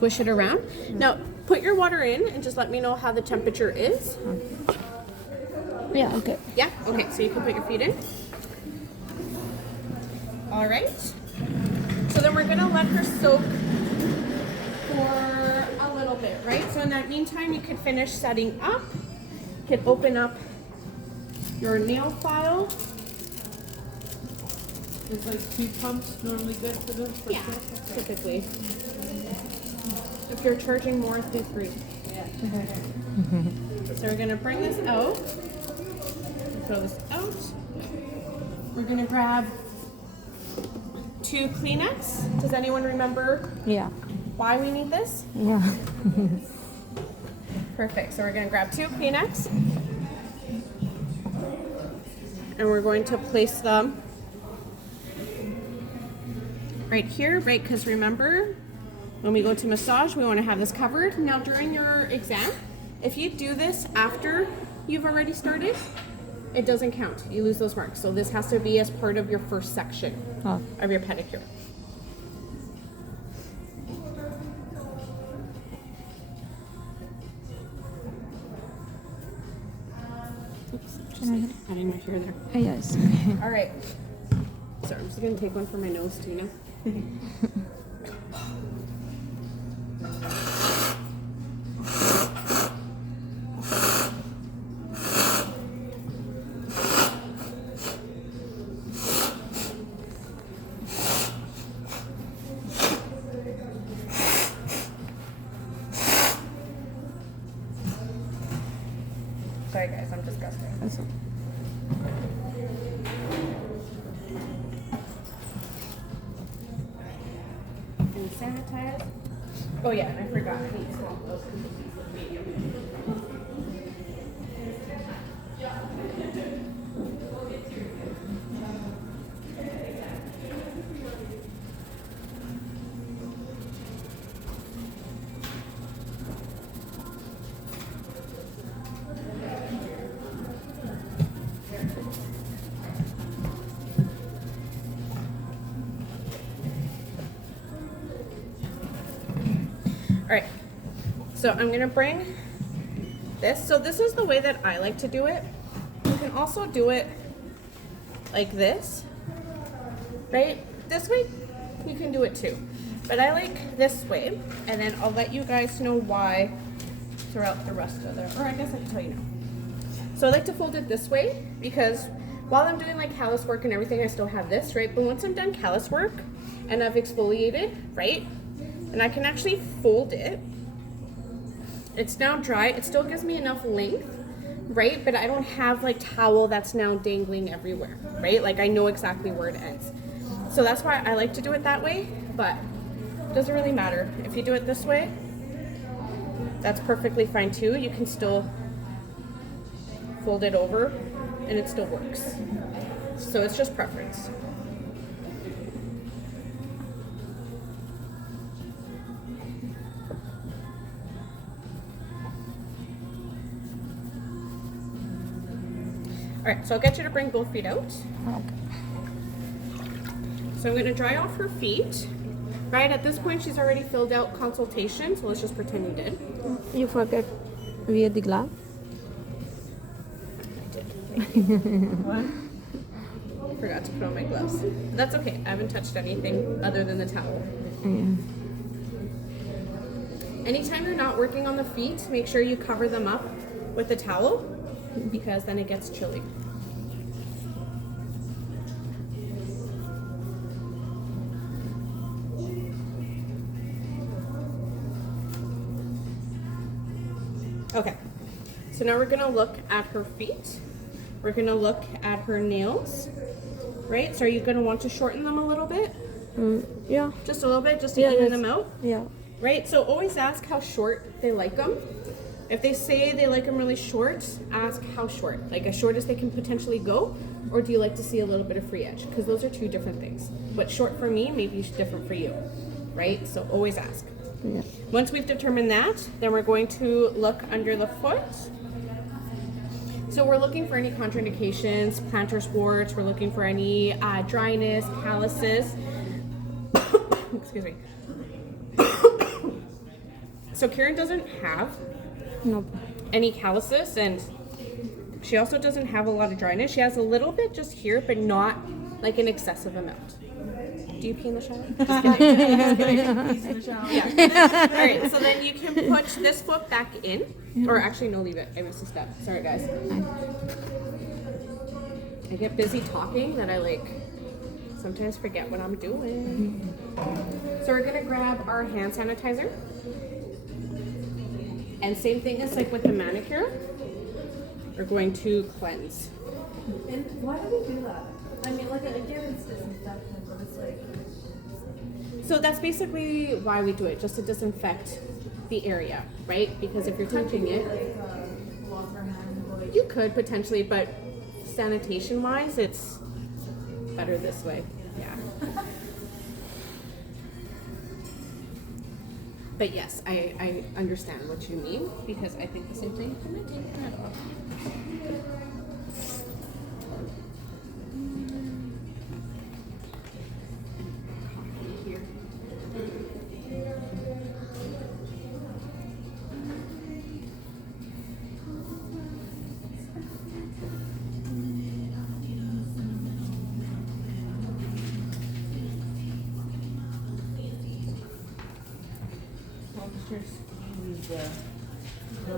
swish it around. Now, put your water in and just let me know how the temperature is. Yeah, okay. Yeah? Okay, so you can put your feet in. All right. So then we're gonna let her soak for a little bit, right? So in that meantime, you could finish setting up. You could open up your nail file. It's like 2 pumps normally good for this? Yeah, typically. If you're charging more, do 3. Yeah. So we're gonna bring this out. Throw this out. We're gonna grab 2 Kleenex. Does anyone remember Yeah. why we need this? Yeah. Perfect. So we're gonna grab 2 Kleenex. And we're going to place them right here, right? Because remember, when we go to massage, we want to have this covered. Now during your exam, if you do this after you've already started, it doesn't count. You lose those marks. So this has to be as part of your first section Oh. of your pedicure. Oops, just adding my hair there. Yes. All right. Sorry, I'm just gonna take one for my nose too now. Sorry guys, I'm disgusting. That's okay. And sanitize. Oh yeah, and I forgot. I need to swap those medium. All right, so I'm gonna bring this. So this is the way that I like to do it. You can also do it like this, right? This way, you can do it too. But I like this way, and then I'll let you guys know why throughout the rest of it. Or I guess I can tell you now. So I like to fold it this way because while I'm doing like callus work and everything, I still have this, right? But once I'm done callus work and I've exfoliated, right? And I can actually fold it. It's now dry. It still gives me enough length, right? But I don't have like towel that's now dangling everywhere, right? Like I know exactly where it ends. So that's why I like to do it that way, but it doesn't really matter. If you do it this way, that's perfectly fine too. You can still fold it over and it still works. So it's just preference. All right, so I'll get you to bring both feet out. Okay. So I'm gonna dry off her feet. Right, at this point she's already filled out consultation, so let's just pretend you did. You forget wear the glove? I did. What? Forgot to put on my gloves. That's okay, I haven't touched anything other than the towel. Yeah. Anytime you're not working on the feet, make sure you cover them up with the towel because then it gets chilly. Okay, so now we're gonna look at her feet. We're gonna look at her nails, right? So are you gonna want to shorten them a little bit? Yeah. Just a little bit, just to Yeah, even yes. them out? Yeah. Right? So always ask how short they like them. If they say they like them really short, ask how short. Like as short as they can potentially go, or do you like to see a little bit of free edge? Because those are two different things. What's short for me may be different for you, right? So always ask. Yeah. Once we've determined that, then we're going to look under the foot. So we're looking for any contraindications, plantar warts, we're looking for any dryness, calluses. Excuse me. So Karen doesn't have Nope. any calluses, and she also doesn't have a lot of dryness. She has a little bit just here, but not like an excessive amount. Do you pee in the shower? Just kidding. Yeah. All right, so then you can put this foot back in. Or actually, no, leave it. I missed a step. Sorry, guys. I get busy talking that I like sometimes forget what I'm doing. So we're gonna grab our hand sanitizer. And same thing as like with the manicure. We're going to cleanse. And why do we do that? I mean, like, again, it's disinfectant, but it's like... So that's basically why we do it, just to disinfect the area, right? Because if you're touching it, Like, wash our hands, like... you could potentially, but sanitation-wise, it's better this way. Yeah. But yes, I understand what you mean, because I think the same thing. I'm gonna take that off. Here.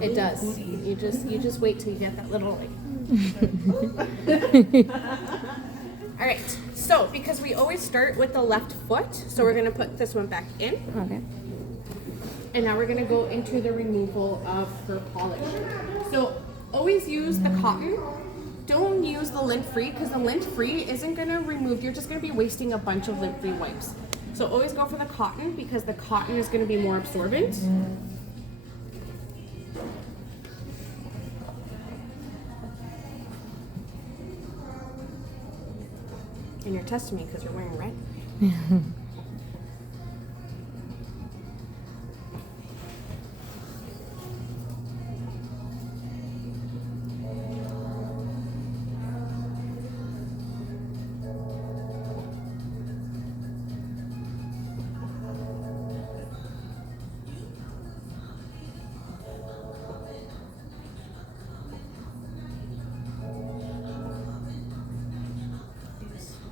It does. You just wait till you get that little like. All right. So because we always start with the left foot, so we're gonna put this one back in, Okay. and now we're gonna go into the removal of her polish. So always use the cotton. Don't use the lint-free, because the lint-free isn't gonna remove. You're just gonna be wasting a bunch of lint-free wipes. So always go for the cotton, because the cotton is gonna be more absorbent. And you're testing me because you're wearing red.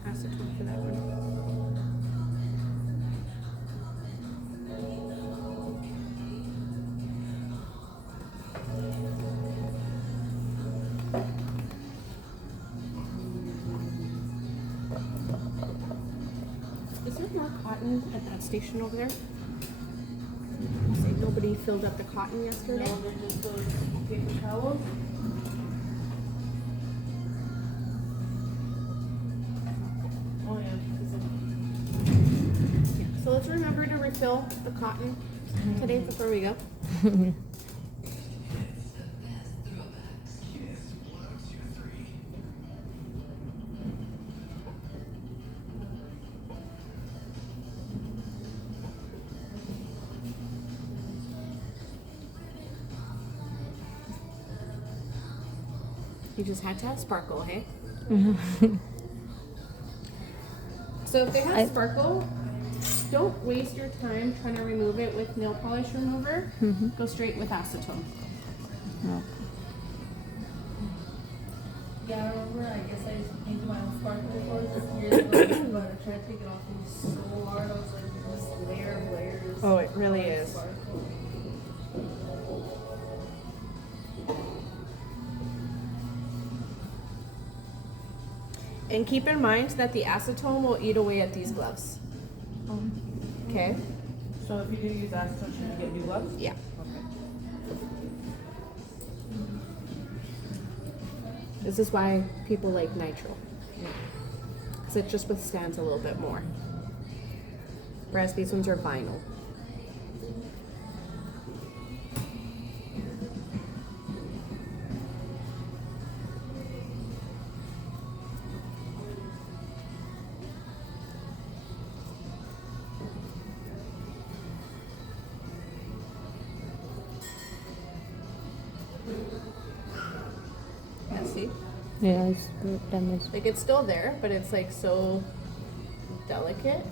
Acetone for that one. Is there more cotton at that station over there? You say nobody filled up the cotton yesterday? No, they're just those paper towels. Oh, yeah. So let's remember to refill the cotton today before we go. You just had to have sparkle, hey? So if they have sparkle, don't waste your time trying to remove it with nail polish remover. Go straight with acetone. No. Yeah, I remember, I guess I used to paint my own sparkle before this years ago, but I tried to take it off and it was so hard. I was like, this layer of layers. Oh, it really of is. sparkle. And keep in mind that the acetone will eat away at these gloves. Okay? So if you do use acetone, should you get new gloves? Yeah. Okay. This is why people like nitro. Because it just withstands a little bit more. Whereas these ones are vinyl. Yeah, see? Yeah, it's damaged. Like it's still there, but it's like so delicate.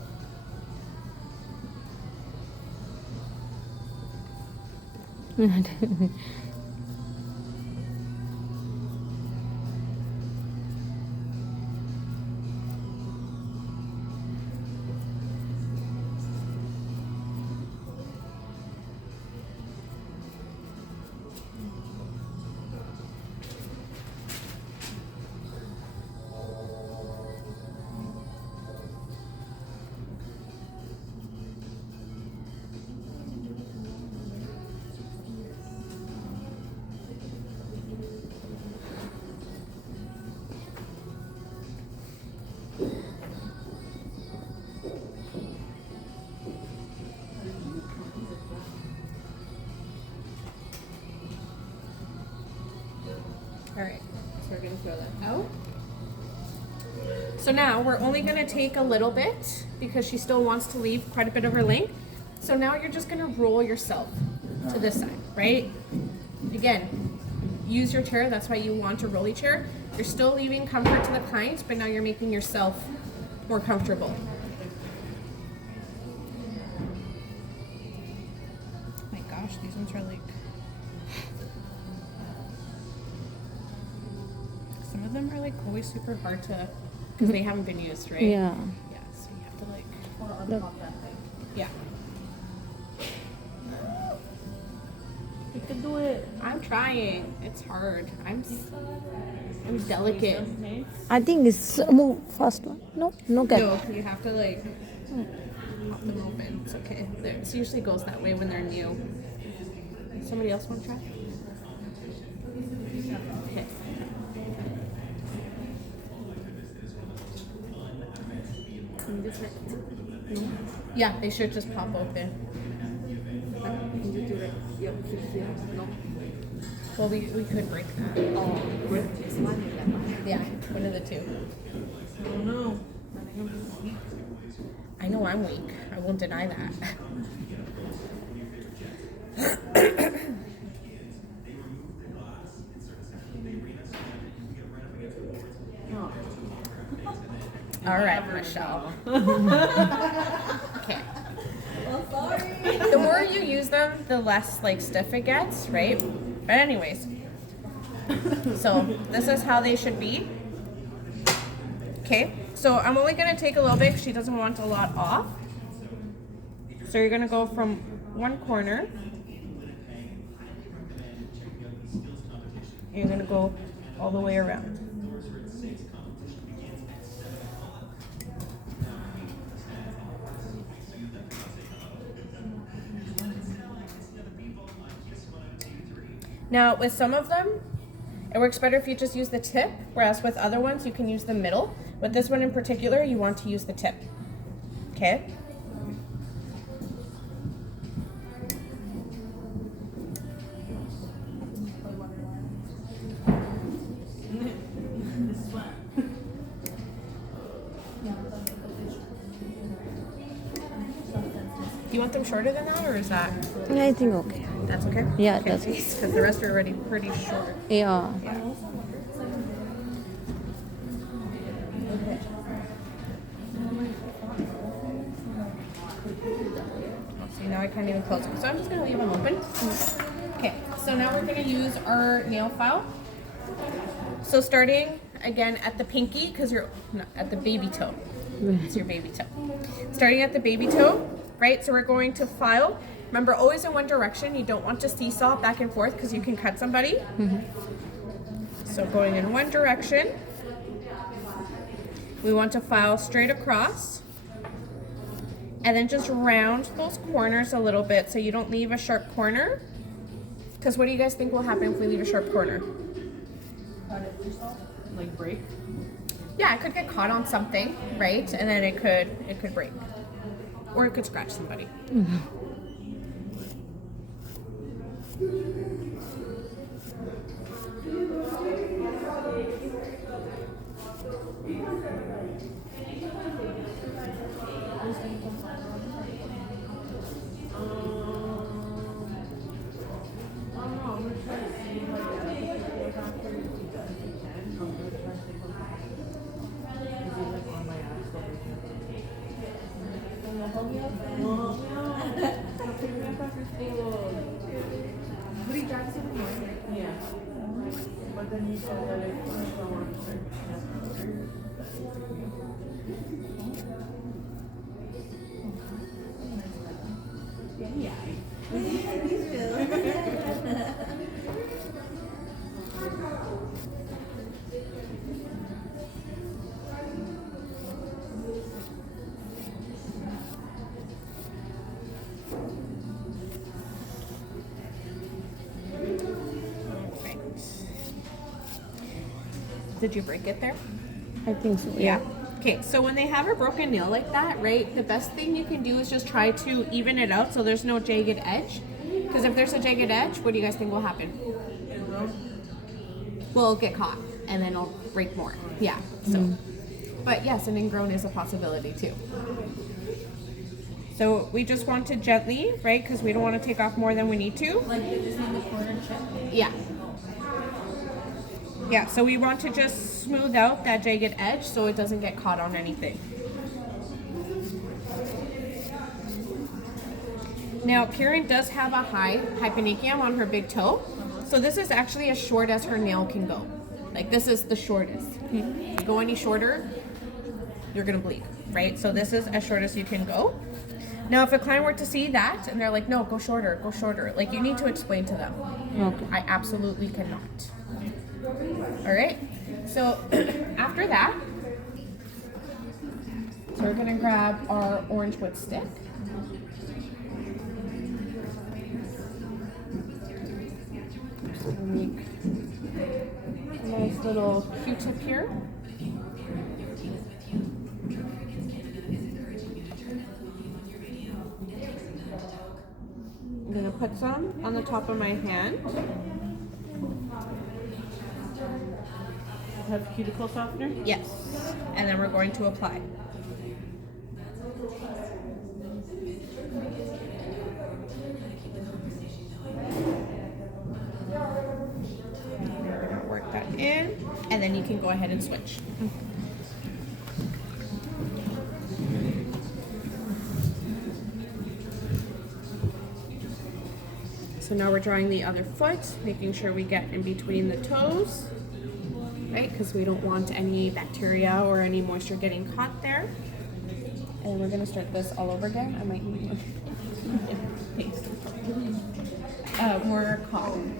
All right, so we're gonna throw that out. So now we're only gonna take a little bit because she still wants to leave quite a bit of her length. So now you're just gonna roll yourself to this side, right? Again, use your chair, that's why you want a rolly chair. You're still leaving comfort to the client, but now you're making yourself more comfortable. Oh my gosh, these ones are like, some of them are like always super hard to, because they haven't been used, right? Yeah. Yeah, so you have to like, Or Look. unpop that thing. yeah. You can do it. I'm trying. It's hard. I'm delicate. Okay. I think it's move first one. No, no gap. No, you have to like pop them open. It's okay. It usually goes that way when they're new. Somebody else want to try? Okay. Yeah, they should just pop open. Well, we could break that. Yeah, one of the two. I don't know. I know I'm weak. I won't deny that. All right, Michelle. Okay. The more you use them, the less like stiff it gets, right? But anyways, so this is how they should be. Okay, so I'm only gonna take a little bit because she doesn't want a lot off. So you're gonna go from one corner. You're gonna go all the way around. Now, with some of them, it works better if you just use the tip, whereas with other ones, you can use the middle. With this one in particular, you want to use the tip. Okay? Do you want them shorter than that, or is that? I think okay. That's okay? Yeah, okay, that's because the rest are already pretty short. Yeah. Yeah. Okay. See, now I can't even close it. So I'm just going to leave them open. Okay, so now we're going to use our nail file. So starting again at the pinky, because you're not at the baby toe. It's your baby toe. Starting at the baby toe, right? So we're going to file. Remember, always in one direction. You don't want to seesaw back and forth because you can cut somebody. Mm-hmm. So going in one direction. We want to file straight across. And then just round those corners a little bit so you don't leave a sharp corner. Because what do you guys think will happen if we leave a sharp corner? Cut it yourself? Like break? Yeah, it could get caught on something, right? And then it could break. Or it could scratch somebody. But he drives it in the morning. Yeah. But then he said that if I want to start Did you break it there? I think so. Yeah. Okay, so when they have a broken nail like that, right, the best thing you can do is just try to even it out so there's no jagged edge. Because if there's a jagged edge, what do you guys think will happen? Well, it'll get caught and then it'll break more. Yeah, so. But yes, an ingrown is a possibility too. So we just want to gently, right, because we don't want to take off more than we need to. Like you just need the corner chip. Yeah. Yeah, so we want to just smooth out that jagged edge so it doesn't get caught on anything. Now, Karen does have a high hyponychium on her big toe. So this is actually as short as her nail can go. Like this is the shortest. If you go any shorter, you're gonna bleed, right? So this is as short as you can go. Now, if a client were to see that and they're like, no, go shorter, like you need to explain to them. Okay. I absolutely cannot. All right, so after that, so we're gonna grab our orange wood stick. Just gonna make a nice little Q-tip here. I'm gonna put some on the top of my hand. have cuticle softener? Yes, and then we're going to apply. We're gonna work that in, and then you can go ahead and switch. So now we're drawing the other foot, making sure we get in between the toes, right? Because we don't want any bacteria or any moisture getting caught there. And we're gonna start this all over again. I might need more cotton.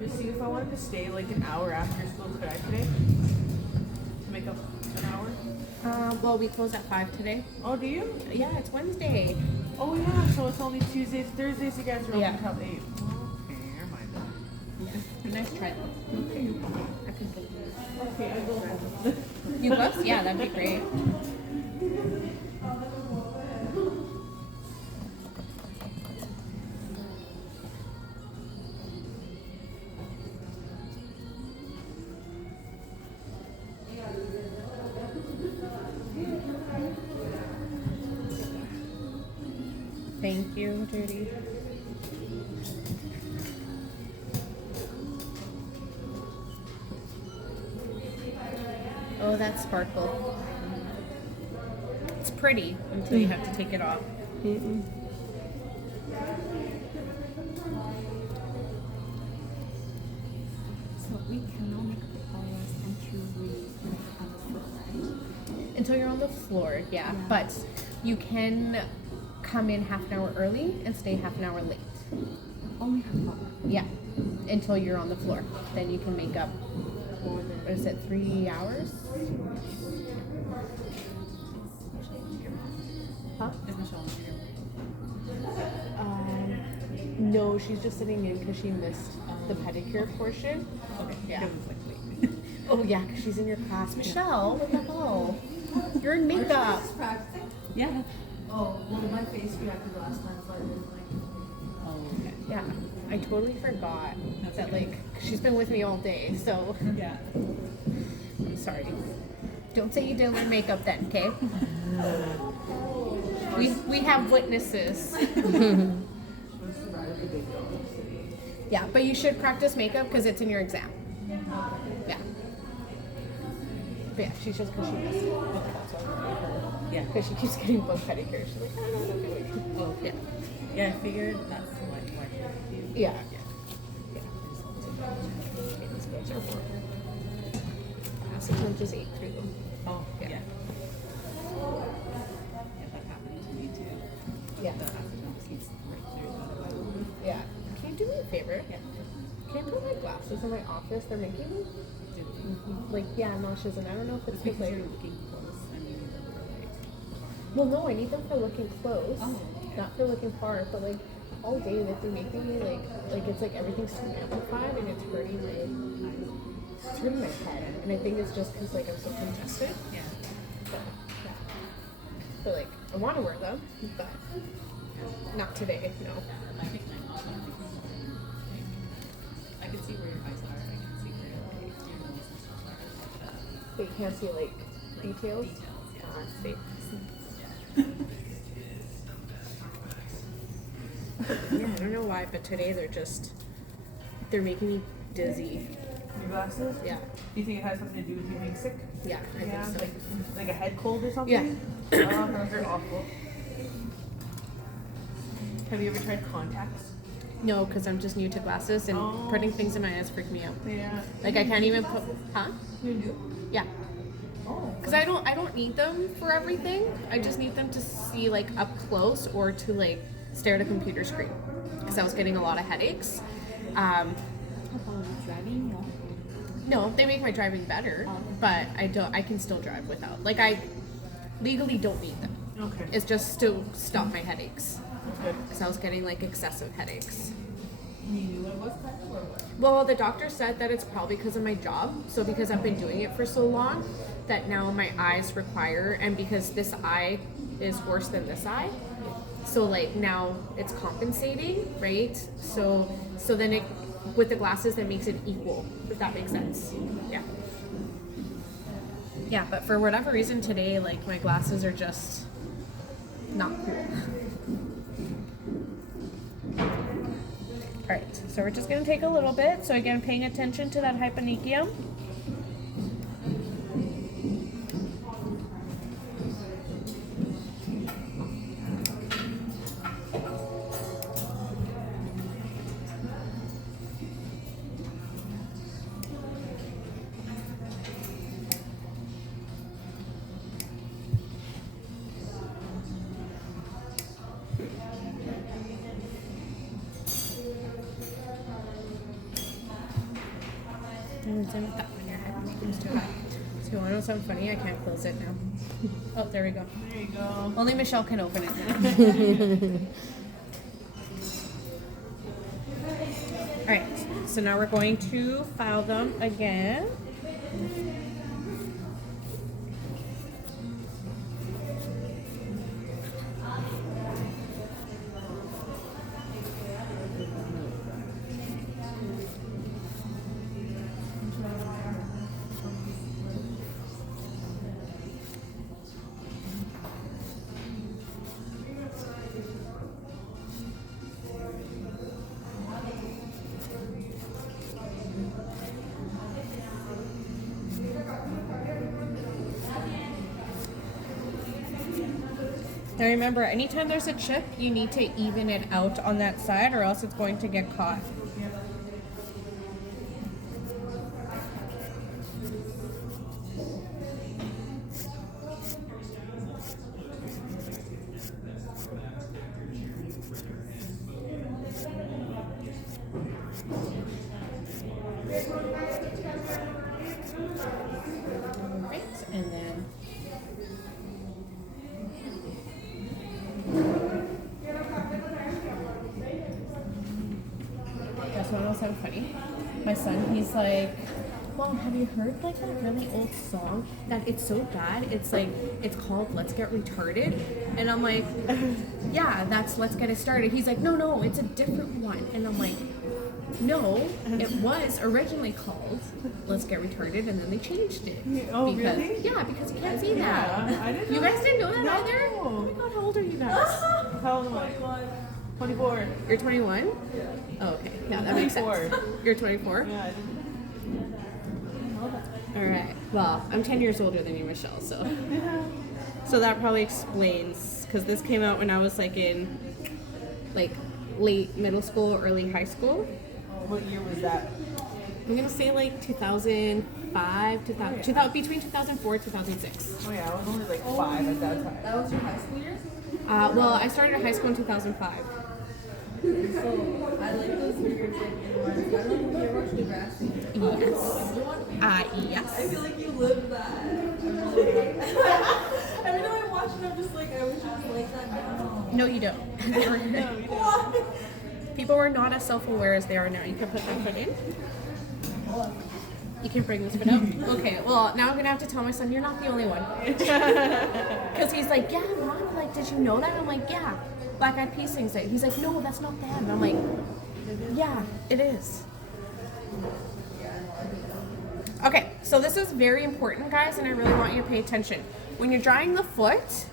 You see, if I wanted to stay like an hour after school, could I today? To make up an hour? Well, we close at 5 today. Oh, do you? Yeah, it's Wednesday. Oh, yeah. So it's only Tuesdays, Thursdays. You guys are open Yeah. until 8. Okay, never mind then. Nice try though. Okay. I can think. Okay, I go home. You bust? Yeah, that'd be great. Thank you, Judy. Oh, that sparkle. It's pretty until you have to take it off. So we cannot make progress until we on the floor, right? Until you're on the floor, yeah. But you can come in half an hour early and stay half an hour late. Only half an hour. Yeah, until you're on the floor. Then you can make up, what is it, 3 hours? Huh? Is Michelle here? No, she's just sitting in because she missed the pedicure portion. Okay, Yeah. it was like late. Oh yeah, because she's in your class. Michelle, what the hell? You're in makeup. Practicing? Yeah. Oh, well, my face reacted last time, so I didn't like. Oh, okay. Yeah, I totally forgot That's that okay. like she's been with me all day, so Yeah. I'm sorry. Don't say you didn't learn makeup then, okay? We have witnesses. Yeah, but you should practice makeup because it's in your exam. Yeah. But yeah, she's just because she missed it. That's why Yeah. because she keeps getting both pedicures. She's like, I don't know what I'm doing. Oh, Yeah. yeah, I figured that's why she did. Yeah. Yeah. Yeah. Okay, these guys are 4. 6 inches 8 through them. Oh, Yeah. yeah. Yeah, that happened to me too. Yeah. The acetone seeps right through the other. Yeah. Can you do me a favor? Yeah. Can you put my glasses in my office? They're making me like nauseous, and I don't know if it's Because like. you're looking close and you need them for like. Well, no, I need them for looking close, Oh, okay. not for looking far. But like all day, they've been making me like it's like everything's too amplified, and it's hurting my head. And I think it's just because like I'm so congested. Yeah. But, yeah. But like I want to wear them, but not today. No. I think my mom, I can see where your eyes are. I can see where like, your nose and stuff are. But you can't see like details. Details, yeah. Ah, I see. Yeah, I don't know why, but today they're making me dizzy. Your glasses? Yeah. Do you think it has something to do with you being sick? Yeah, I think so. Like a head cold or something? Yeah. Oh, those are awful. Have you ever tried contacts? No, because I'm just new to glasses and Oh. putting things in my eyes freak me out. Yeah. Like I can't even put, huh? You do? Yeah. Oh. Because I don't need them for everything. I just need them to see like up close or to like stare at a computer screen. Because I was getting a lot of headaches. How about driving? No. No, they make my driving better, but I can still drive without. Like I legally don't need them. Okay. It's just to stop my headaches. Good. Because I was getting like excessive headaches. You knew what it was kind of or what? Well, the doctor said that it's probably because of my job. So because I've been doing it for so long, that now my eyes require, and because this eye is worse than this eye, so like now it's compensating, right? So then it with the glasses that makes it equal, if that makes sense. Yeah. Yeah, but for whatever reason today, like my glasses are just not cool. All right, so we're just gonna take a little bit. So again, paying attention to that hyponychium. And same with that one, your hyponychium's too high. So you wanna know something funny? I can't close it now. Oh, there we go. There you go. Only Michelle can open it now. All right, so now we're going to file them again. Now remember, anytime there's a chip, you need to even it out on that side or else it's going to get caught. Alright, and then that's what was so funny. My son, he's like, Mom, have you heard like that really old song that it's so bad? It's like, it's called Let's Get Retarded. And I'm like, yeah, that's Let's Get It Started. He's like, no, it's a different one. And I'm like, no, it was originally called Let's Get Retarded, and then they changed it. Oh, because, really? Yeah, because you can't see that. Yeah, I didn't know You guys that. didn't know that No. either? Oh my god, how old are you guys? How old am I? 24. You're 21? Oh, okay. Yeah, that makes sense. 24. You're 24? Yeah, I didn't know that. All right. Well, I'm 10 years older than you, Michelle, so. So that probably explains, because this came out when I was like in like late middle school, early high school. What year was that? I'm gonna say like 2005, 2000, between 2004 and 2006. Oh yeah, I was only like 5 at that time. That was your high school years? Well, I started high school in 2005. So I like those weird like ones. I don't know if you ever watched Degrassi. Yes. Yes. I feel like you lived that. I really like that. Every time I watch it, I'm just like, I wish I was like that now. No, you don't. Why? People were not as self-aware as they are now. You can put that foot in. You can bring this foot out. Okay, well, now I'm going to have to tell my son, you're not the only one. Because he's like, yeah, Mom, like, did you know that? I'm like, yeah. Black Eyed Peas sings it. He's like, no, that's not them. And I'm like, yeah, it is. Okay, so this is very important, guys, and I really want you to pay attention. When you're drying the foot,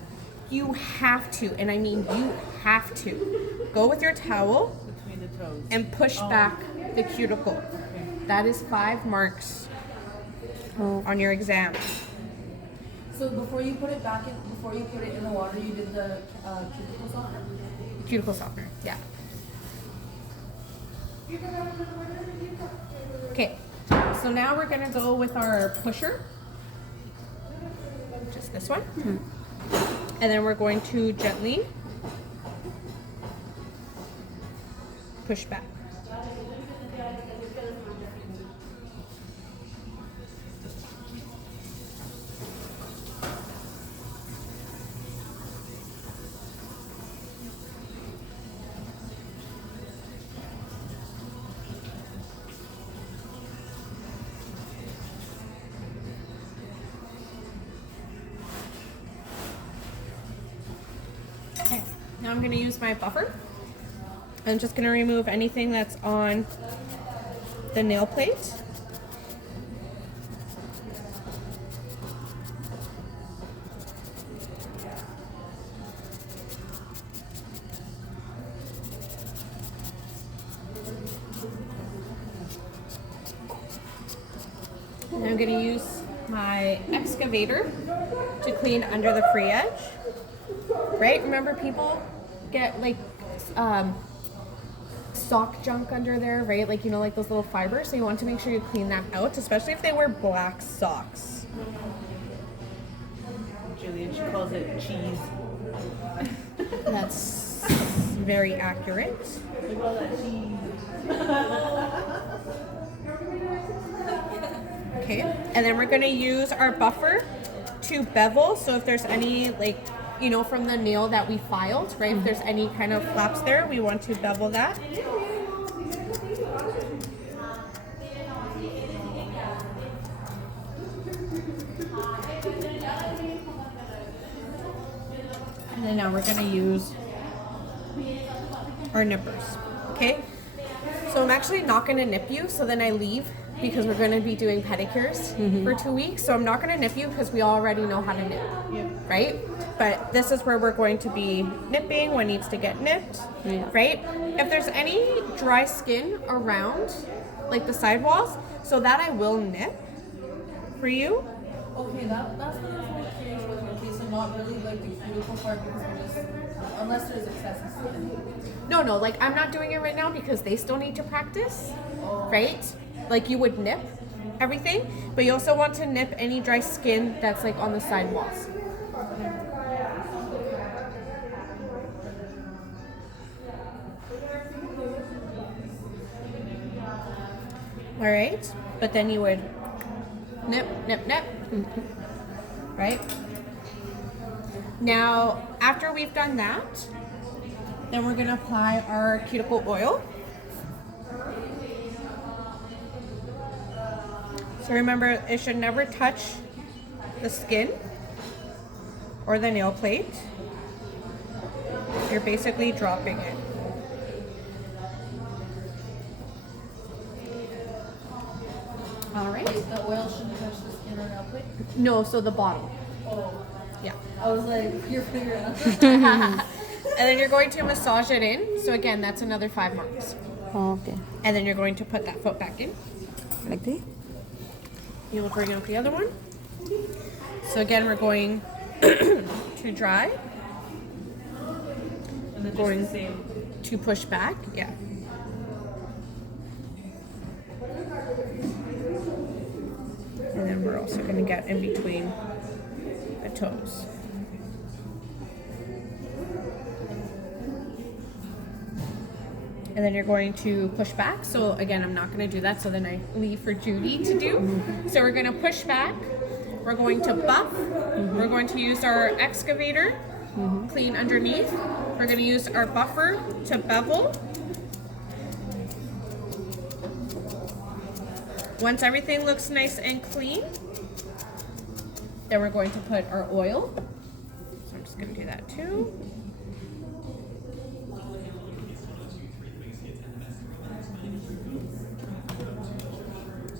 you have to, and I mean you have to, go with your towel Between the toes. and push back the cuticle. That is 5 marks on your exam. So before you put it back in, before you put it in the water, you did the cuticle softener? Cuticle softener, yeah. Okay, so now we're gonna go with our pusher. Just this one. And then we're going to gently push back. Okay, now I'm going to use my buffer. I'm just going to remove anything that's on the nail plate. And I'm going to use my excavator to clean under the free edge. Right? Remember, people get like sock junk under there, right? Like, you know, like those little fibers. So you want to make sure you clean that out, especially if they wear black socks. Julian, she calls it cheese. That's very accurate. Look at all that cheese. Okay, and then we're gonna use our buffer to bevel. So if there's any, like, you know, from the nail that we filed, right? If there's any kind of flaps there, we want to bevel that. And then now we're gonna use our nippers, okay? So I'm actually not gonna nip you, so then I leave because we're gonna be doing pedicures for 2 weeks. So I'm not gonna nip you because we already know how to nip, right? But this is where we're going to be nipping what needs to get nipped, right? If there's any dry skin around, like the sidewalls, so that I will nip for you. Okay, that's what I was more curious with your case, and not really like the cuticle part because we're just, unless there's excessive skin. No, like I'm not doing it right now because they still need to practice, right? Like you would nip everything, but you also want to nip any dry skin that's like on the sidewalls. All right, but then you would nip, right? Now, after we've done that, then we're gonna apply our cuticle oil. So remember, it should never touch the skin or the nail plate. You're basically dropping it. All right. The oil shouldn't touch the skin or nail plate. No, so the bottom. Oh, Yeah. I was like, you're figuring out. And then you're going to massage it in. So again, that's another 5 marks. Okay. And then you're going to put that foot back in. Like this? You will bring out the other one. So again, we're going to dry. And then Going just the same. to push back. Yeah. And then we're also going to get in between the toes. And then you're going to push back. So again, I'm not going to do that. So then I leave for Judy to do. So we're going to push back. We're going to buff. We're going to use our excavator, clean underneath. We're going to use our buffer to bevel. Once everything looks nice and clean, then we're going to put our oil. So I'm just going to do that too.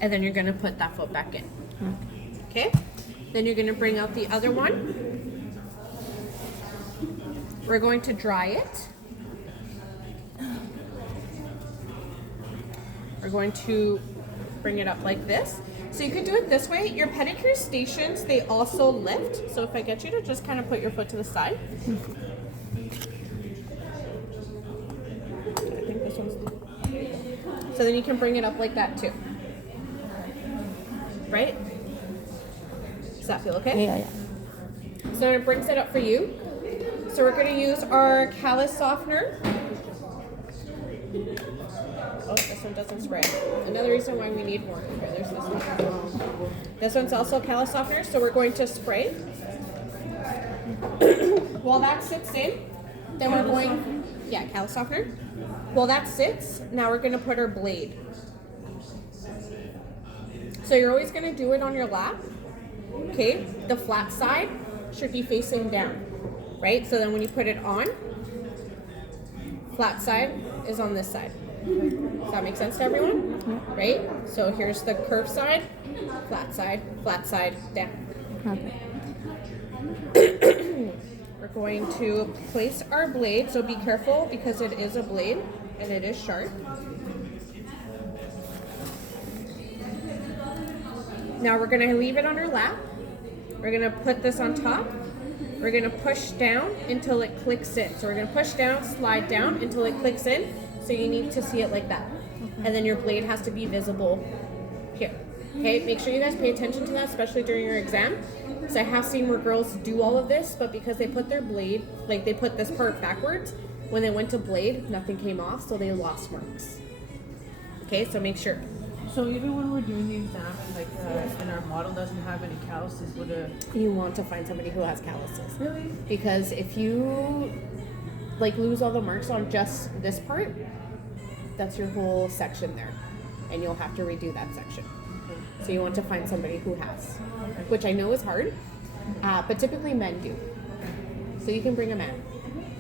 And then you're going to put that foot back in. Okay? Then you're going to bring out the other one. We're going to dry it. We're going to bring it up like this. So you could do it this way. Your pedicure stations, they also lift. So if I get you to just kind of put your foot to the side. I think this one's... So then you can bring it up like that too. Right? Does that feel okay? Yeah. So it brings it up for you. So we're going to use our callus softener. Oh, this one doesn't spray. Another reason why we need more. Okay, there's this one as well. This one's also callus softener, so we're going to spray. While that sits in, then we're going... Yeah, callus softener. While that sits, now we're going to put our blade. So you're always going to do it on your lap. Okay, the flat side should be facing down, right? So then when you put it on, flat side is on this side. Does that make sense to everyone? Right? So here's the curved side, flat side, down. Okay. We're going to place our blade, so be careful because it is a blade and it is sharp. Now we're going to leave it on our lap. We're going to put this on top. We're going to push down until it clicks in. So we're going to push down, slide down until it clicks in. So you need to see it like that. And then your blade has to be visible here. Okay, make sure you guys pay attention to that, especially during your exam. Because I have seen where girls do all of this, but because they put their blade, like they put this part backwards, when they went to blade, nothing came off, so they lost marks. Okay, so make sure. So even when we're doing the exam and our model doesn't have any calluses, would a... You want to find somebody who has calluses. Really? Because if you like lose all the marks on just this part, that's your whole section there. And you'll have to redo that section. So you want to find somebody who has, which I know is hard, but typically men do. So you can bring a man,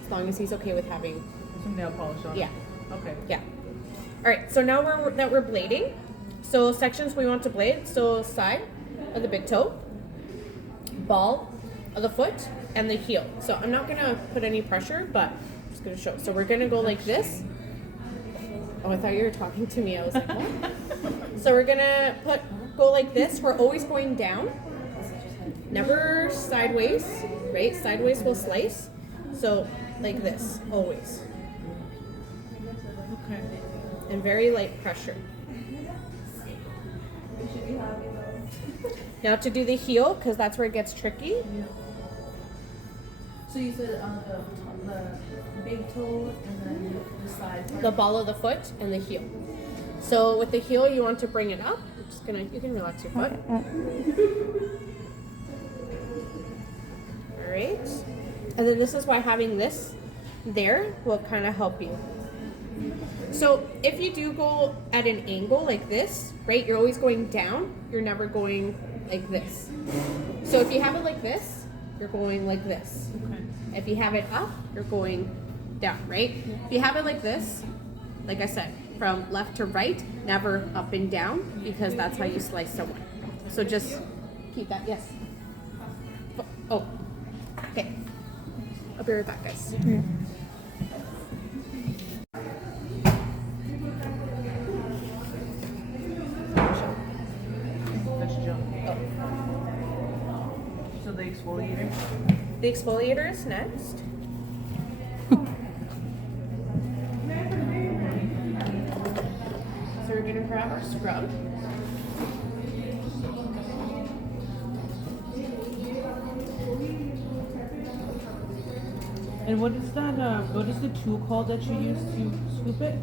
as long as he's okay with having... Some nail polish on. Yeah. Okay. Yeah. All right, so now we're blading. So sections we want to blade. So side of the big toe, ball of the foot, and the heel. So I'm not gonna put any pressure, but I'm just gonna show. So we're gonna go like this. Oh, I thought you were talking to me. I was like, what? So we're gonna go like this. We're always going down, never sideways, right? Sideways will slice. So like this, always. Okay. And very light pressure. Now to do the heel, because that's where it gets tricky. So you said on the big toe and then the side part. The ball of the foot and the heel. So with the heel, you want to bring it up. I'm just gonna, you can relax your foot. All right. And then this is why having this there will kind of help you. So if you do go at an angle like this, right, you're always going down. You're never going like this. So if you have it like this, you're going like this. Okay. If you have it up, you're going down, right? If you have it like this, like I said, from left to right, never up and down, because that's how you slice someone. So just keep that, yes. Oh, okay. I'll be right back, guys. Let's jump. So the exfoliator. The exfoliator is next. So we're gonna grab our scrub. And what is that? What is the tool called that you use to scoop it?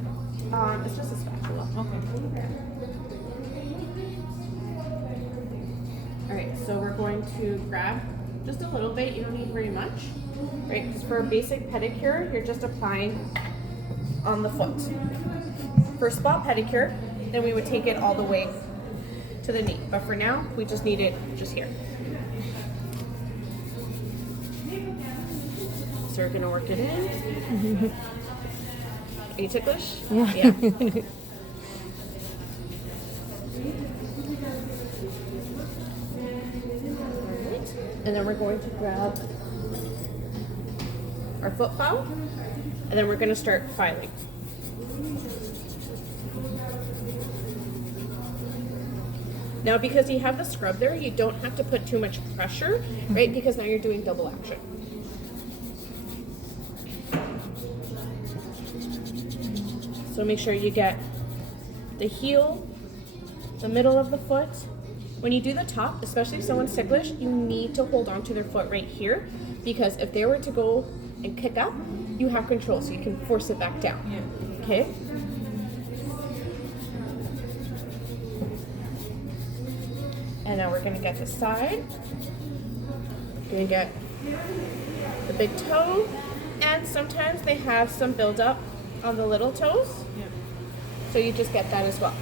It's just a spatula. Okay. All right, so we're going to grab just a little bit. You don't need very much, right? Because for a basic pedicure, you're just applying on the foot. For a spa pedicure, then we would take it all the way to the knee. But for now, we just need it just here. So we're gonna work it in. Are you ticklish? Yeah. Alright. And then we're going to grab our foot file, and then we're going to start filing. Now, because you have the scrub there, you don't have to put too much pressure, right? Because now you're doing double action. So make sure you get the heel, the middle of the foot. When you do the top, especially if someone's ticklish, you need to hold on to their foot right here, because if they were to go and kick up, you have control, so you can force it back down. Yeah. Okay? And now we're gonna get the side. We're gonna get the big toe, and sometimes they have some buildup on the little toes, Yeah. so you just get that as well.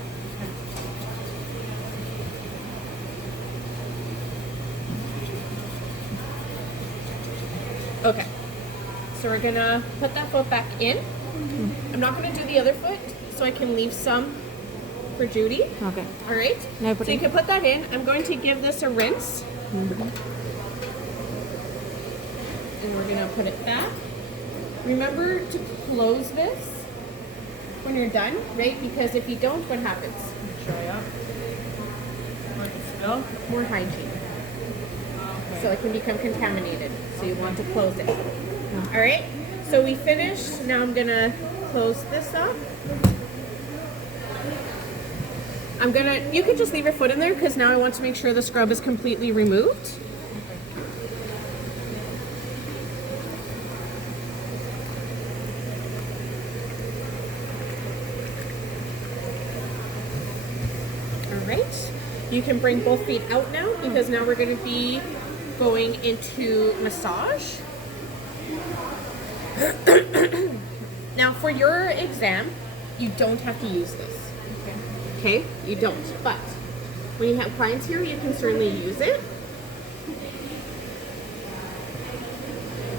Okay, so we're gonna put that foot back in. I'm not gonna do the other foot, so I can leave some for Judy. Okay. All right. Now I put So you in. can put that in. I'm going to give this a rinse, and we're gonna put it back. Remember to close this when you're done, right? Because if you don't, what happens? Dry up. Like a spill. More hygiene. Okay. So it can become contaminated. So you want to close it. All right. So we finished. Now I'm gonna close this up. You could just leave your foot in there, because now I want to make sure the scrub is completely removed. All right. You can bring both feet out now, because now we're going to be going into massage. Now for your exam, you don't have to use this. Okay, you don't. But when you have clients here, you can certainly use it.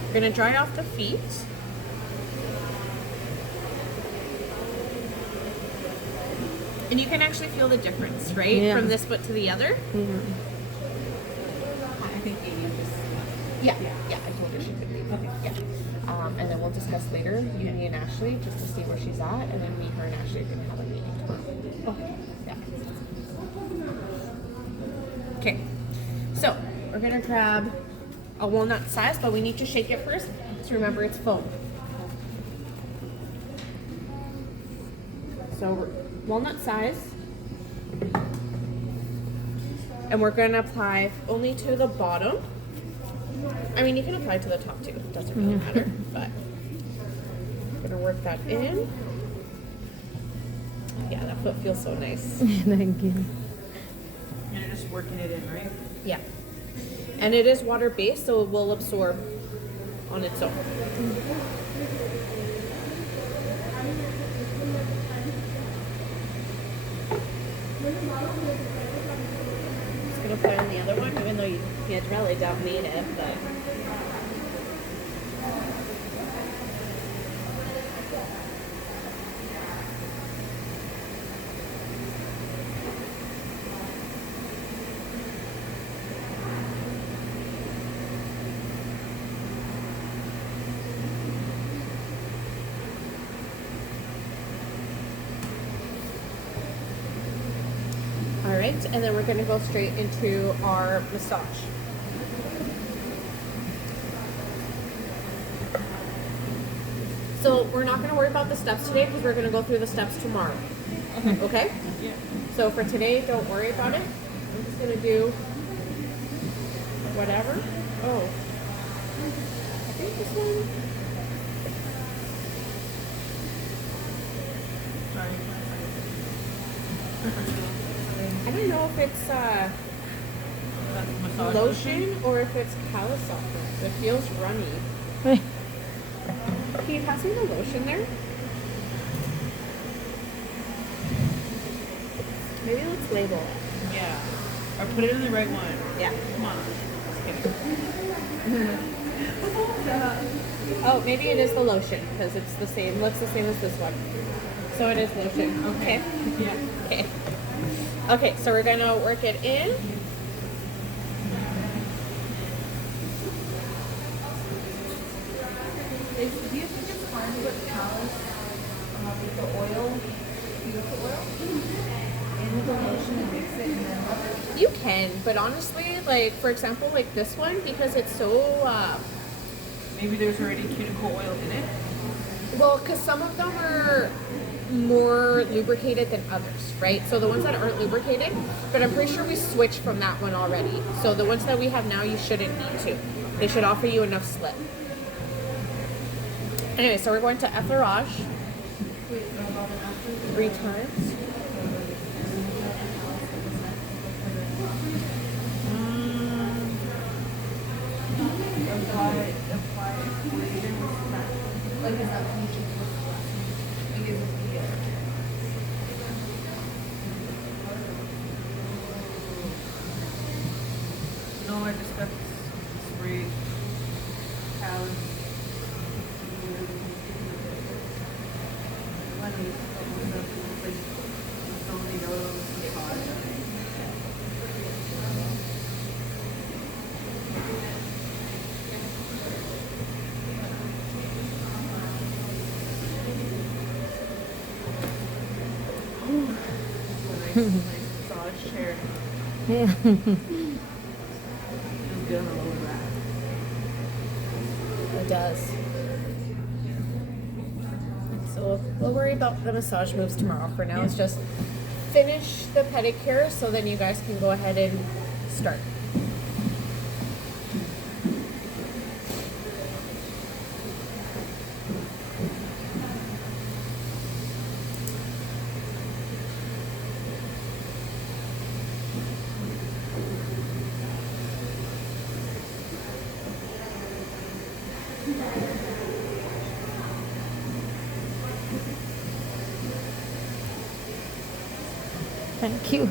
We're gonna dry off the feet. And you can actually feel the difference, right? Yeah. From this foot to the other. I think Amy just. Yeah, I told her she could leave. Okay, yeah. And then we'll discuss later, you, me, and Ashley, just to see where she's at, and then me, her, and Ashley are gonna have a meeting tomorrow. Okay. Yeah. Okay. So we're gonna grab a walnut size, but we need to shake it first. So remember, it's foam. So walnut size, and we're gonna apply only to the bottom. I mean, you can apply to the top too. It doesn't really matter, but I'm gonna work that in. Yeah, that foot feels so nice. Thank you. And you're just working it in, right? Yeah. And it is water based, so it will absorb on its own. put in the other one, even though you really don't need it, but. All right, and then we're going to go straight into our massage. So we're not going to worry about the steps today because we're going to go through the steps tomorrow. Okay? Yeah. So for today, don't worry about it. I'm just going to do whatever. Oh. I think this one. I don't know if it's Massage lotion or if it's callus softener. It feels runny. Can you pass me the lotion there? Maybe let's label it. Yeah. Or put it in the right one. Yeah. Come on. Just kidding. Oh, maybe it is the lotion because it's the same. Looks the same as this one. So it is lotion. Okay. Yeah. Okay. Okay, so we're gonna work it in. Do you think it's fine to put callus with the oil, cuticle oil, and with the lotion and mix it and then rub it? You can, but honestly, like for example, like this one, because it's so Maybe there's already cuticle oil in it. well, because some of them are more lubricated than others, right? So the ones that aren't lubricated, but I'm pretty sure we switched from that one already. So the ones that we have now, you shouldn't need to. They should offer you enough slip. Anyway, so we're going to effleurage 3 times. Apply later with that. Like is that when you should like is it the No, I just got spray callus. Massage chair. Yeah. Feels good on the lower back. It does. So we'll worry about the massage moves tomorrow. For now, it's just finish the pedicure so then you guys can go ahead and start. Thank you.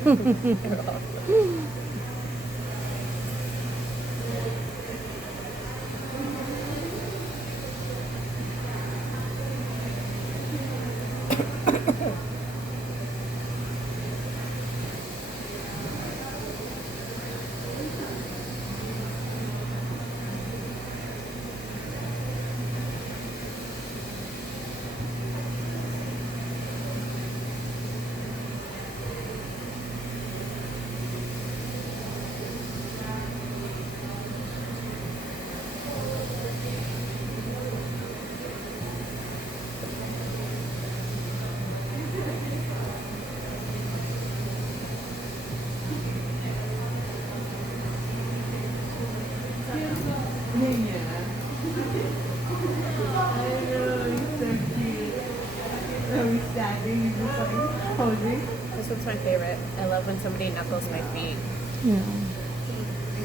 This one's my favorite. I love when somebody knuckles my feet. Yeah.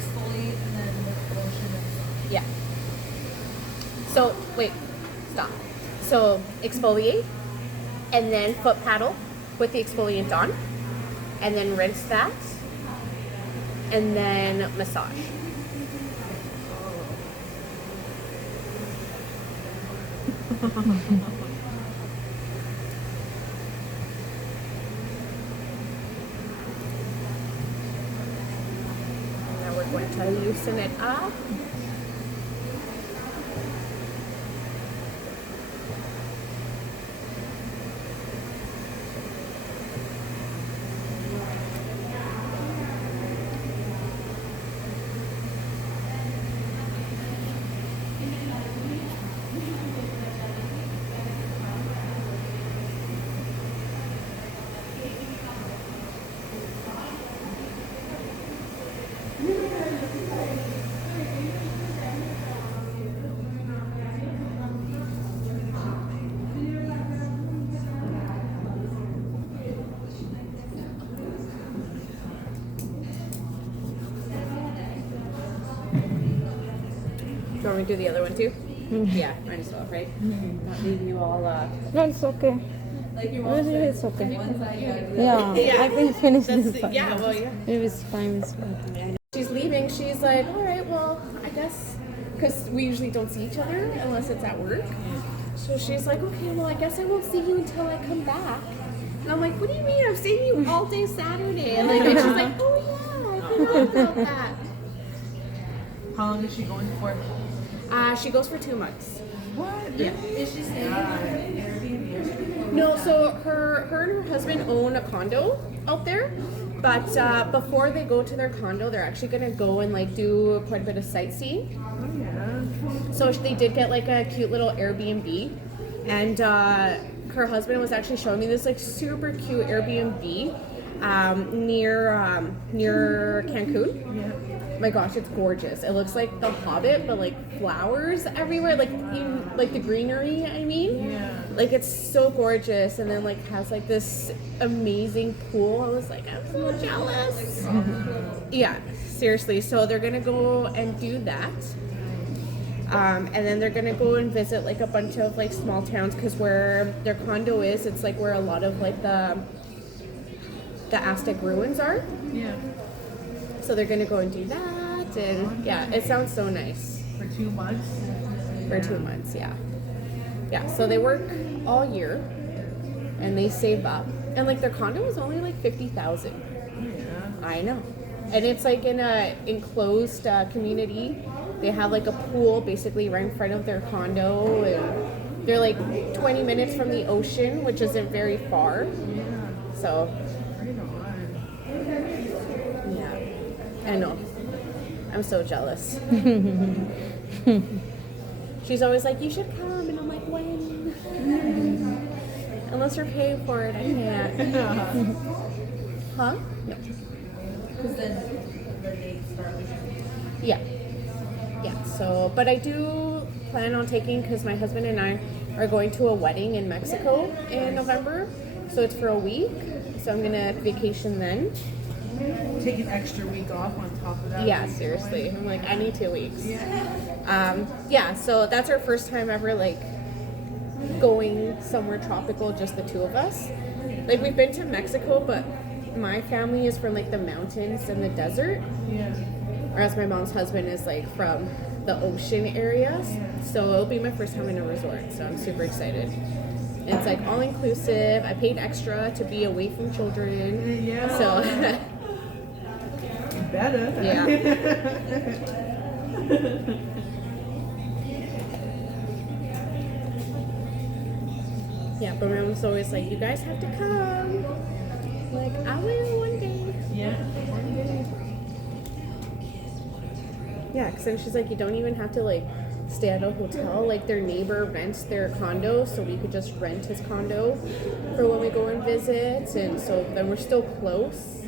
exfoliate and then with lotion and Yeah. So, wait, stop. So, exfoliate, and then foot paddle with the exfoliant on, and then rinse that, and then massage. Now we're going to loosen it up. Do you want me to do the other one too? Yeah, might as well, right? Not leave you all No, it's okay. Like your Really, mom said, it's okay. one side you gotta do Yeah, Yeah. I can finish this part. yeah, well, yeah. Maybe it's fine. It's fine. She's leaving. She's like, all right, well, I guess, because we usually don't see each other unless it's at work. So she's like, okay, well, I guess I won't see you until I come back. And I'm like, what do you mean? I'm seeing you all day Saturday. And like, and she's like, oh yeah, I forgot about that. How long is she going for? She goes for 2 months. What? Yeah. Is she staying in Airbnb or something? No, so her and her husband own a condo out there. But before they go to their condo, they're actually gonna go and like do quite a bit of sightseeing. Oh yeah. So they did get like a cute little Airbnb, and her husband was actually showing me this like super cute Airbnb near Cancun. Yeah. My gosh, it's gorgeous. It looks like The Hobbit, but like flowers everywhere, like the greenery. I mean, Yeah. like it's so gorgeous, and then like has like this amazing pool. I was like, I'm so jealous. Yeah, seriously. So they're gonna go and do that. And then they're gonna go and visit like a bunch of like small towns, because where their condo is, it's like where a lot of like the Aztec ruins are. Yeah. So they're gonna go and do that, and yeah, it sounds so nice. For 2 months. For 2 months, yeah. Yeah, so they work all year, and they save up, and like their condo is only like 50,000. Yeah. I know, and it's like in a enclosed community. They have like a pool basically right in front of their condo, and they're like 20 minutes from the ocean, which isn't very far. Yeah. So Right on. yeah, I know. I'm so jealous. She's always like, you should come, and I'm like, when? Unless you're paying for it, I can't. Huh? No. Because then the dates start with you. Yeah. Yeah, so, but I do plan on taking, because my husband and I are going to a wedding in Mexico in November. So it's for a week. So I'm going to vacation then. Take an extra week off on top of that. Yeah, seriously. I'm like, I need 2 weeks. Yeah. Yeah, so that's our first time ever like going somewhere tropical, just the two of us. Like we've been to Mexico, but my family is from like the mountains and the desert, Yeah. whereas my mom's husband is like from the ocean areas. So it'll be my first time in a resort, so I'm super excited. It's like all inclusive. I paid extra to be away from children. Yeah. So Better. yeah. Yeah, but my mom's always like, you guys have to come. Like, I will one day. Yeah. Yeah, because then she's like, you don't even have to like stay at a hotel. Like their neighbor rents their condo, so we could just rent his condo for when we go and visit. And so then we're still close.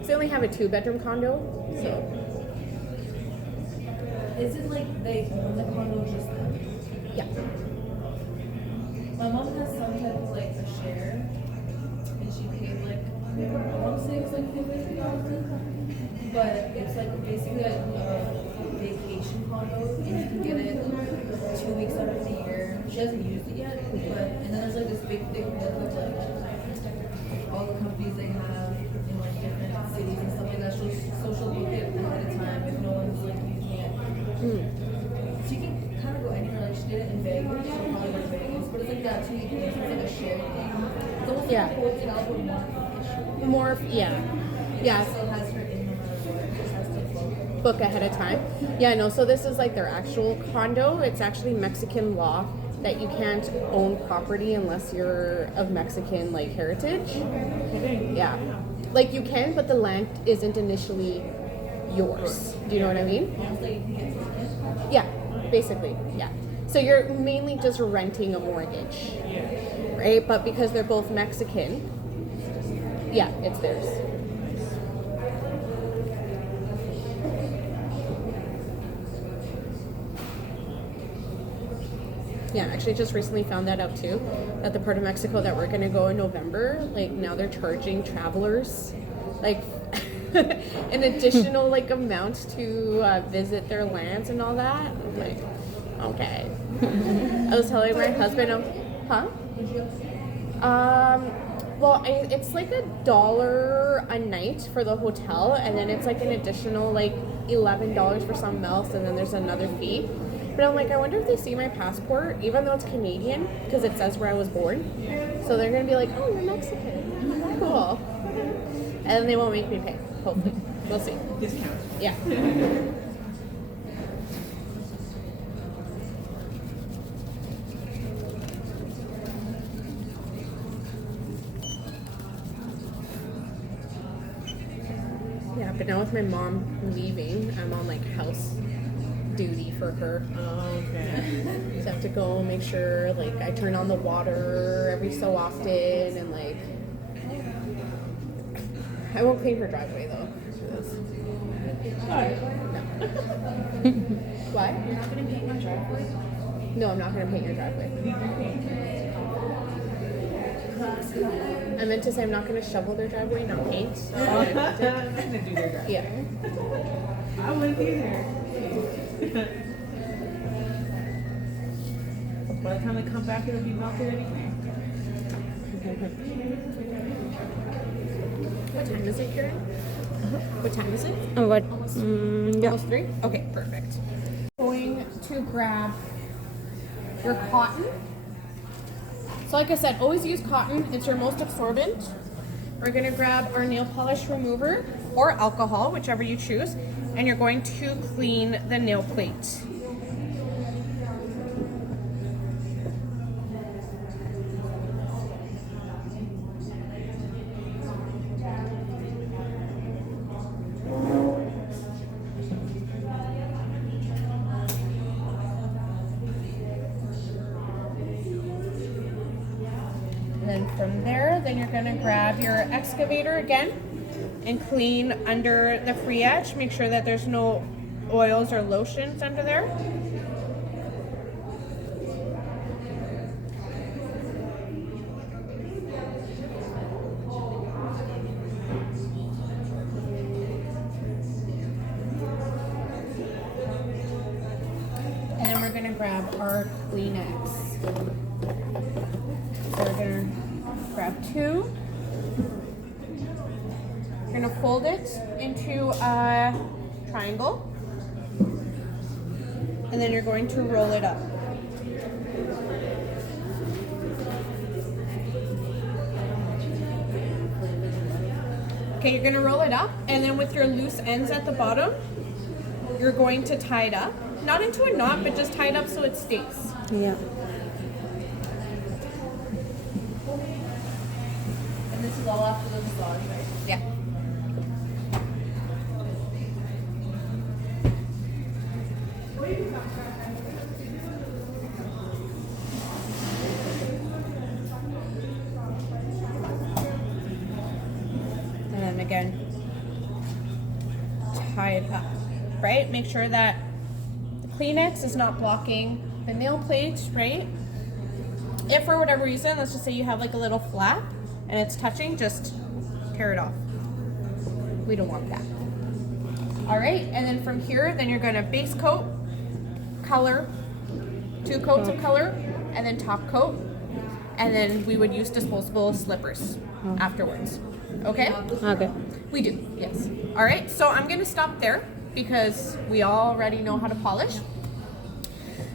So they only have a 2-bedroom condo. So Is it like they own the condo just them? yeah. My mom has some type of like a share, and she paid like, I want to say it was like $50,000, but it's like basically a vacation condo, and you can get it 2 weeks out of the year. She hasn't used it yet, but and then there's like this big thick book of like all the companies they have, in like different cities and stuff like that. So she'll book it ahead of time if no one's like using it. So you can kind of go anywhere. Like she did it in Vegas. She'll probably go to Vegas, but it's like that too. It's like a shared thing. It's almost Yeah. like a hotel but more official. More, yeah. Yeah. Still has her in no matter what. It just has to book. Book ahead of time. Yeah, no, so this is like their actual condo. It's actually Mexican law that you can't own property unless you're of Mexican like heritage. Yeah. Like you can, but the land isn't initially yours. Do you know what I mean? Yeah, basically, yeah. So you're mainly just renting a mortgage. Right? But because they're both Mexican, yeah, it's theirs. Yeah, actually just recently found that out too, that the part of Mexico that we're gonna go in November, like now they're charging travelers like an additional like amount to visit their lands and all that. I'm like, okay. I was telling my husband, well, it's like $1 a night for the hotel, and then it's like an additional like $11 for something else, and then there's another fee. But I'm like, I wonder if they see my passport, even though it's Canadian, because it says where I was born. So they're gonna be like, oh, you're Mexican. Cool. And then they won't make me pay. Hopefully, we'll see. Discount. Yeah. Yeah, but now with my mom leaving, I'm on like house duty for her. Oh, okay. So I have to go make sure like I turn on the water every so often, and like I won't clean her driveway though. What? You're not gonna paint my driveway? No, I'm not gonna paint your driveway. I meant to say I'm not gonna shovel their driveway, not paint. I'm gonna do their drive. Yeah. I wouldn't either. By the time they come back, it'll be melted anyway. What time is it, Karen? What time is it? What? Yeah. Almost 3? Okay, perfect. Going to grab your cotton. So like I said, always use cotton. It's your most absorbent. We're gonna grab our nail polish remover or alcohol, whichever you choose, and you're going to clean the nail plate. And then from there, then you're gonna grab your excavator again and clean under the free edge. Make sure that there's no oils or lotions under there. And then we're gonna grab our Kleenex. So we're gonna grab 2. We're gonna fold it into a triangle. And then you're going to roll it up. Okay, you're gonna roll it up, and then with your loose ends at the bottom, you're going to tie it up. Not into a knot, but just tie it up so it stays. Yeah. And this is all after the massage, right? Yeah. And then again, tie it up, right? Make sure that the Kleenex is not blocking the nail plate, right? If for whatever reason, let's just say you have like a little flap and it's touching, just tear it off. We don't want that. All right, and then from here, then you're gonna base coat, color, 2 coats of color, and then top coat. and then we would use disposable slippers afterwards. Okay? Okay. We do, yes. All right, so I'm gonna stop there because we already know how to polish.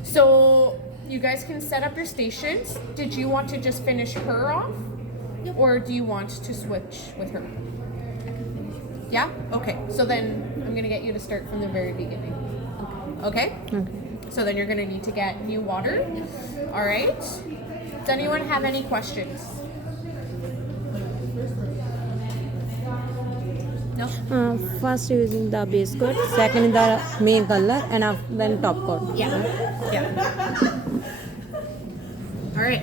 So you guys can set up your stations. Did you want to just finish her off? Or do you want to switch with her? Yeah? Okay, so then I'm gonna get you to start from the very beginning. Okay? Okay. So then you're gonna need to get new water. All right? Does anyone have any questions? No? First using the base coat, second the main color, and then top coat. Yeah. Yeah. All right.